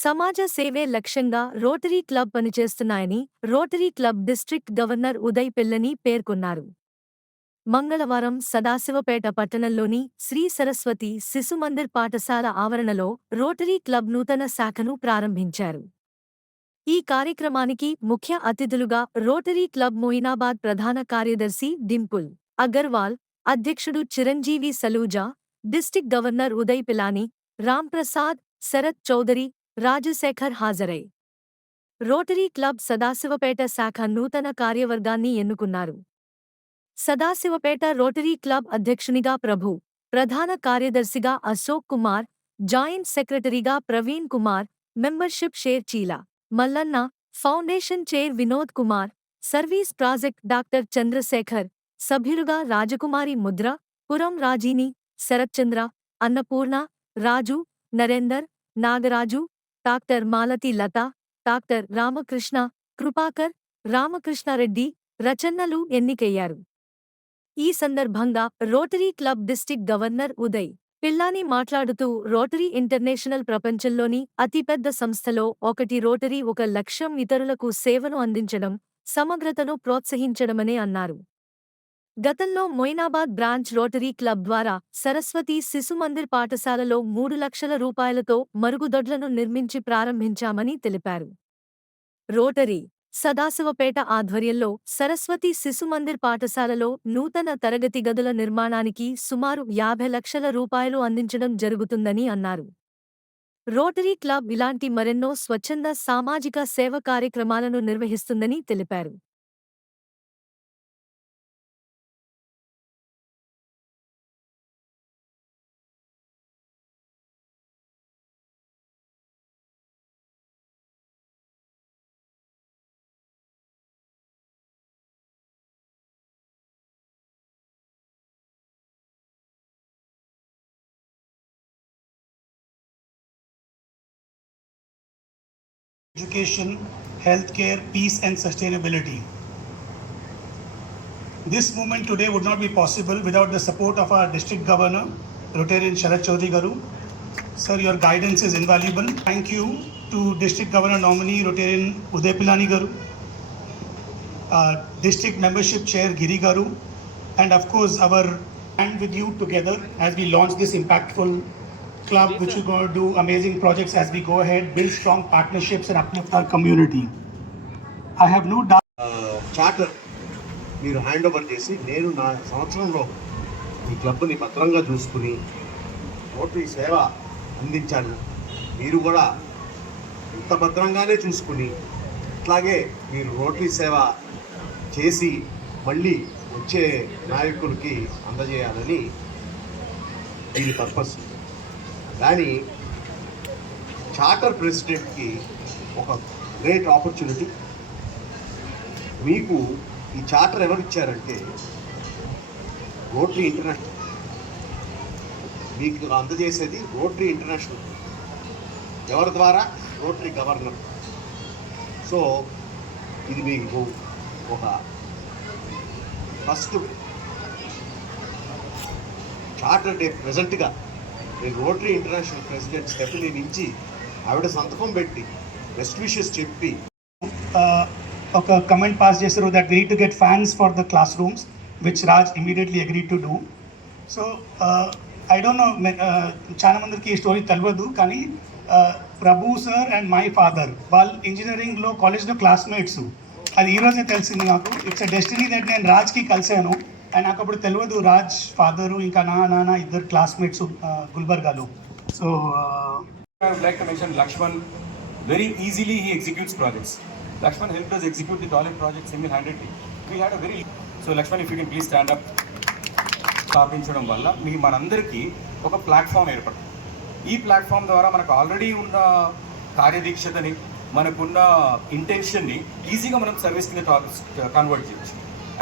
సమాజ సేవే లక్ష్యంగా రోటరీ క్లబ్ పనిచేస్తున్నాయని Rotary club district governor Uday పిల్లని పేర్కొన్నారు. మంగళవారం సదాశివపేట పట్టణంలోని శ్రీ సరస్వతి శిశుమందిర్ పాఠశాల ఆవరణలో రోటరీ క్లబ్ నూతన శాఖను ప్రారంభించారు. ఈ కార్యక్రమానికి ముఖ్య అతిథులుగా రోటరీ క్లబ్ మొయినాబాద్ ప్రధాన కార్యదర్శి డింపుల్ అగర్వాల్, అధ్యక్షుడు చిరంజీవి సలూజా, డిస్టిక్ గవర్నర్ ఉదయ్ పిలాని, రాంప్రసాద్, శరత్ చౌదరి, రాజశేఖర్ హాజరై రోటరీ క్లబ్ సదాశివపేట శాఖ నూతన కార్యవర్గాన్ని ఎన్నుకున్నారు. సదాశివపేట రోటరీ క్లబ్ అధ్యక్షునిగా ప్రభు, ప్రధాన కార్యదర్శిగా అశోక్ కుమార్, జాయింట్ సెక్రటరీగా Praveen Kumar, membership chair Cheela Mallanna, foundation chair Vinod Kumar, service project doctor Chandrasekhar, సభ్యులుగా రాజకుమారి ముద్ర, పురం రాజీని, శరత్చంద్ర, అన్నపూర్ణ, రాజు, నరేందర్, నాగరాజు, డాక్టర్ మాలతి లత, డాక్టర్ రామకృష్ణ, కృపాకర్, రామకృష్ణారెడ్డి, రచన్నలు ఎన్నికయ్యారు. ఈ సందర్భంగా Rotary club district governor Uday పిల్లాని మాట్లాడుతూ రోటరీ ఇంటర్నేషనల్ ప్రపంచంలోని అతిపెద్ద సంస్థలో ఒకటి. రోటరీ ఒక లక్ష్యం ఇతరులకు సేవను అందించడం, సమగ్రతను ప్రోత్సహించడమనే అన్నారు. గతంలో మొయినాబాద్ బ్రాంచ్ రోటరీ క్లబ్ ద్వారా సరస్వతి శిశుమందిర్ పాఠశాలలో 3 లక్షల రూపాయలతో మరుగుదొడ్లను నిర్మించి ప్రారంభించామని తెలిపారు. రోటరీ సదాశివపేట ఆధ్వర్యంలో సరస్వతి శిశుమందిర్ పాఠశాలలో నూతన తరగతి గదుల నిర్మాణానికి సుమారు 50 లక్షల రూపాయలు అందించడం జరుగుతుందని అన్నారు. రోటరీ క్లబ్ ఇలాంటి మరెన్నో స్వచ్ఛంద సామాజిక సేవ కార్యక్రమాలను నిర్వహిస్తుందని తెలిపారు. Education, healthcare, peace and sustainability. This movement today would not be possible without the support of our district governor, Rotarian Sharath Chaudhary Garu. Sir, your guidance is invaluable. Thank you to district governor nominee Rotarian Uday Pilani Garu, district membership chair Giri Garu, and of course our hand with you together as we launch this impactful club, which is going to do amazing projects as we go ahead, build strong partnerships and uplift our community. I have no doubt. Charter మీరు hand over చేసి నేను నా సంవత్సరంలో ఈ క్లబ్ని భద్రంగా చూసుకుని rotary సేవ అందించాను. మీరు కూడా ఇంత భద్రంగానే చూసుకుని ఇట్లాగే మీరు రోటరీ సేవ చేసి మళ్ళీ వచ్చే నాయకులకి అందజేయాలని దీని పర్పస్. కానీ చార్టర్ ప్రెసిడెంట్కి ఒక గ్రేట్ ఆపర్చునిటీ. మీకు ఈ చార్టర్ ఎవరు ఇచ్చారంటే రోటరీ ఇంటర్నేషనల్. మీకు అందజేసేది రోటరీ ఇంటర్నేషనల్. ఎవరి ద్వారా? Rotary governor. సో ఇది మీకు ఒక ఫస్ట్ చార్టర్ డే ప్రెజెంట్గా నేను రోటరీ ఇంటర్నేషనల్ ప్రెసిడెంట్ స్టెఫనీ నుంచి ఆవిడ సంతకం పెట్టి బెస్ట్ విషెస్ చెప్పి ఒక కమెంట్ పాస్ చేశారు that we need to get fans for the classrooms, which Raj immediately agreed to do. So I don't know, చాలా మందికి ఈ స్టోరీ తెలియదు, కానీ ప్రభు సార్ అండ్ మై ఫాదర్ వాళ్ళు ఇంజనీరింగ్లో కాలేజ్లో క్లాస్మేట్స్. అది ఈరోజే తెలిసింది నాకు. ఇట్స్ అ డెస్టినీ దట్ నేను రాజ్కి కలిశాను. అండ్ నాకు అప్పుడు తెలియదు రాజ్ ఫాదరు ఇంకా నాన్న ఇద్దరు క్లాస్మేట్స్ గుల్బర్గాలో. So I would like to mention Lakshman. Very easily he executes projects. Lakshman helped us execute the toilet project single-handedly. We had a very... So Lakshman, if you can please stand up. స్థాపించడం వల్ల మీకు మనందరికీ ఒక platform ఏర్పడుతుంది. ఈ platform ద్వారా మనకు already ఉన్న కార్యదీక్షతని, మనకున్న ఇంటెన్షన్ని ఈజీగా మనం సర్వీస్ కింద కన్వర్ట్ చేయొచ్చు.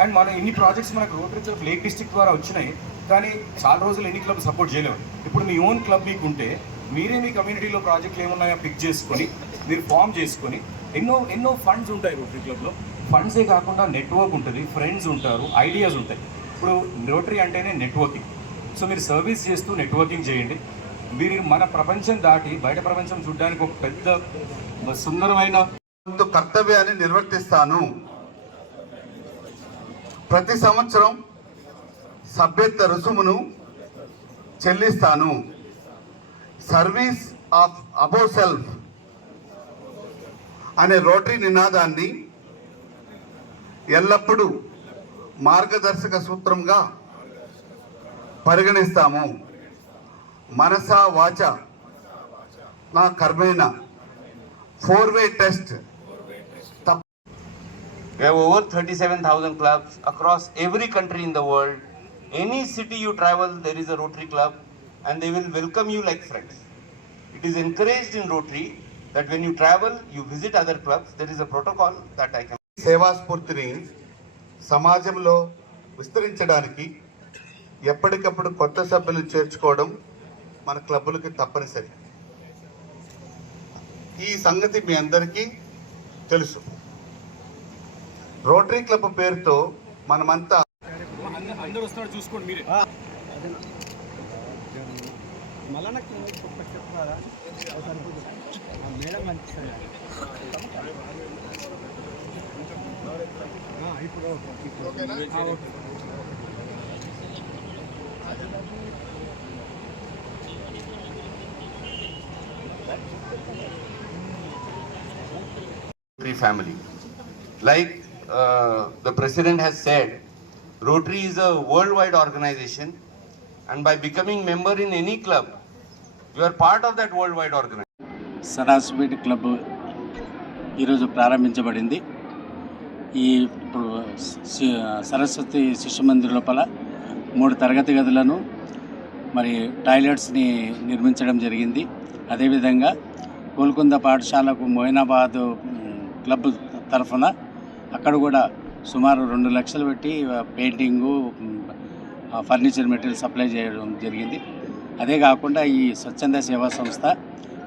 అండ్ మన ఇన్ని ప్రాజెక్ట్స్ మనకు రోటరీ క్లబ్ లేక్ డిస్ట్రిక్ట్ ద్వారా వచ్చినాయి, కానీ చాలా రోజులు ఎన్ని క్లబ్ సపోర్ట్ చేయలేము. ఇప్పుడు మీ ఓన్ క్లబ్ మీకు ఉంటే మీరే మీ కమ్యూనిటీలో ప్రాజెక్టులు ఏమున్నాయో పిక్ చేసుకొని మీరు ఫామ్ చేసుకొని ఎన్నో ఫండ్స్ ఉంటాయి రోటరీ క్లబ్లో. ఫండ్సే కాకుండా నెట్వర్క్ ఉంటుంది, ఫ్రెండ్స్ ఉంటారు, ఐడియాస్ ఉంటాయి. ఇప్పుడు రోటరీ అంటేనే నెట్వర్కింగ్. సో మీరు సర్వీస్ చేస్తూ నెట్వర్కింగ్ చేయండి. మీరు మన ప్రపంచం దాటి బయట ప్రపంచం చూడడానికి ఒక పెద్ద సుందరమైన కర్తవ్యాన్ని నిర్వర్తిస్తాను. ప్రతి సంవత్సరం సభ్యత్వ రుసుమును చెల్లిస్తాను. సర్వీస్ ఆఫ్ అబౌవ్ సెల్ఫ్ అనే రోటరీ నినాదాన్ని ఎల్లప్పుడూ మార్గదర్శక సూత్రంగా పరిగణిస్తాము. మనస వాచ నా కర్మేణ 4-way test. We have over 37,000 clubs across every country in the world. Any city you travel, there is a Rotary Club and they will welcome you like friends. It is encouraged in Rotary that when you travel, you visit other clubs. There is a protocol that I can. సేవా స్ఫూర్తిని సమాజంలో విస్తరించడానికి ఎప్పటికప్పుడు కొత్త సభ్యులు చేర్చుకోవడం మన క్లబ్బులకి తప్పనిసరి. ఈ సంగతి మీ అందరికీ తెలుసు. రోటరీ క్లబ్ పేరుతో మనమంతా అందరూ వస్తున్నారు చూసుకోండి మీరే. Rotary family. Like the president has said, Rotary is a worldwide organization, and by becoming member in any club, you are part of that worldwide organization. Sadashivpet club ఈరోజు ప్రారంభించబడింది. ఇప్పుడు సరస్వతి శిశు మందిర్ లోపల 3 తరగతి గదులను మరి టాయిలెట్స్ని నిర్మించడం జరిగింది. అదేవిధంగా గోల్కొండ పాఠశాలకు మోయినాబాద్ క్లబ్ తరఫున అక్కడ కూడా సుమారు 2 లక్షలు పెట్టి పెయింటింగు, ఫర్నిచర్ మెటీరియల్ సప్లై చేయడం జరిగింది. అదే కాకుండా ఈ స్వచ్ఛంద సేవా సంస్థ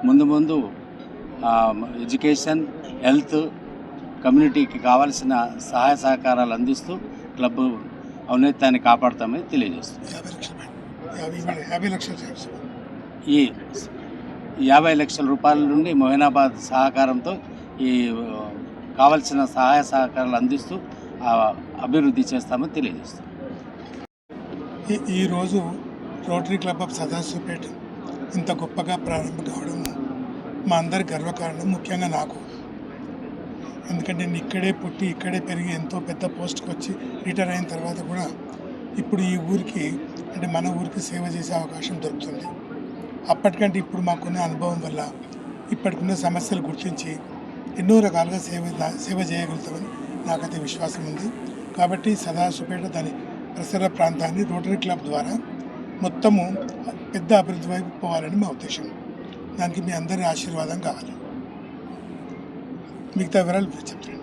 ముందు ఎడ్యుకేషన్, హెల్త్, కమ్యూనిటీకి కావాల్సిన సహాయ సహకారాలు అందిస్తూ క్లబ్ ఔన్నత్యాన్ని కాపాడుతామని తెలియజేస్తుంది. ఈ 50 లక్షల రూపాయల నుండి మొహినాబాద్ సహకారంతో ఈ కావలసిన సహాయ సహకారాలు అందిస్తూ అభివృద్ధి చేస్తామని తెలియజేస్తాం. ఈరోజు రోటరీ క్లబ్ ఆఫ్ సదాశివపేట ఇంత గొప్పగా ప్రారంభం కావడం మా అందరి గర్వకారణం, ముఖ్యంగా నాకు. ఎందుకంటే నేను ఇక్కడే పుట్టి ఇక్కడే పెరిగి ఎంతో పెద్ద పోస్ట్కి వచ్చి రిటైర్ అయిన తర్వాత కూడా ఇప్పుడు ఈ ఊరికి అంటే మన ఊరికి సేవ చేసే అవకాశం దొరుకుతుంది. అప్పటికంటే ఇప్పుడు మాకున్న అనుభవం వల్ల ఇప్పటికున్న సమస్యలు గుర్తించి ఎన్నో రకాలుగా సేవ చేయగలుగుతామని నాకైతే విశ్వాసం ఉంది. కాబట్టి సదాశివపేట దాని పరిసర ప్రాంతాన్ని రోటరీ క్లబ్ ద్వారా మొత్తము పెద్ద అభివృద్ధి వైపు పోవాలని మా ఉద్దేశం. దానికి మీ అందరి ఆశీర్వాదం కావాలి. మిగతా వివరాలు చెప్తాను.